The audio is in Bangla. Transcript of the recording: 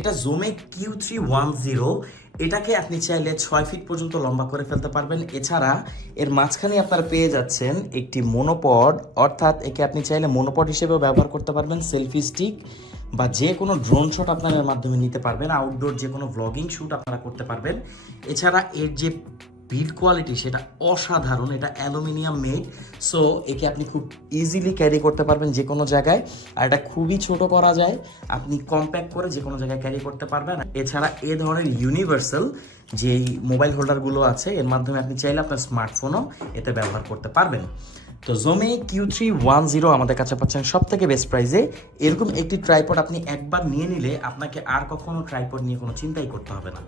এটা জোমে q310। এটাকে আপনি চাইলে 6 ফিট পর্যন্ত লম্বা করে ফেলতে পারবেন। এছাড়া এর মাঝখানে আপনারা পেয়ে যাচ্ছেন একটি মনোপড, অর্থাৎ একে আপনি চাইলে মনোপড হিসেবেও ব্যবহার করতে পারবেন, সেলফি স্টিক বা যে কোনো ড্রোন শট আপনারা এর মাধ্যমে নিতে পারবেন, আউটডোর যে কোনো ভ্লগিং শ্যুট আপনারা করতে পারবেন। এছাড়া এর যে বিল্ড কোয়ালিটি সেটা অসাধারণ, এটা অ্যালুমিনিয়াম মেড, সো একে আপনি খুব ইজিলি ক্যারি করতে পারবেন যে কোনো জায়গায়। আর এটা খুবই ছোট করা যায়, আপনি কম্প্যাক্ট করে যে কোনো জায়গায় ক্যারি করতে পারবেন। এছাড়া এ ধরনের ইউনিভার্সাল যেই মোবাইল হোল্ডারগুলো আছে এর মাধ্যমে আপনি চাইলে আপনার স্মার্টফোনও এতে ব্যবহার করতে পারবেন। তো জোমে q310 আমাদের কাছে পাচ্ছেন সব থেকে বেস্ট প্রাইসে। এরকম একটি ট্রাইপড আপনি একবার নিয়ে নিলে আপনাকে আর কখনো ট্রাইপড নিয়ে কোনো চিন্তাই করতে হবে না।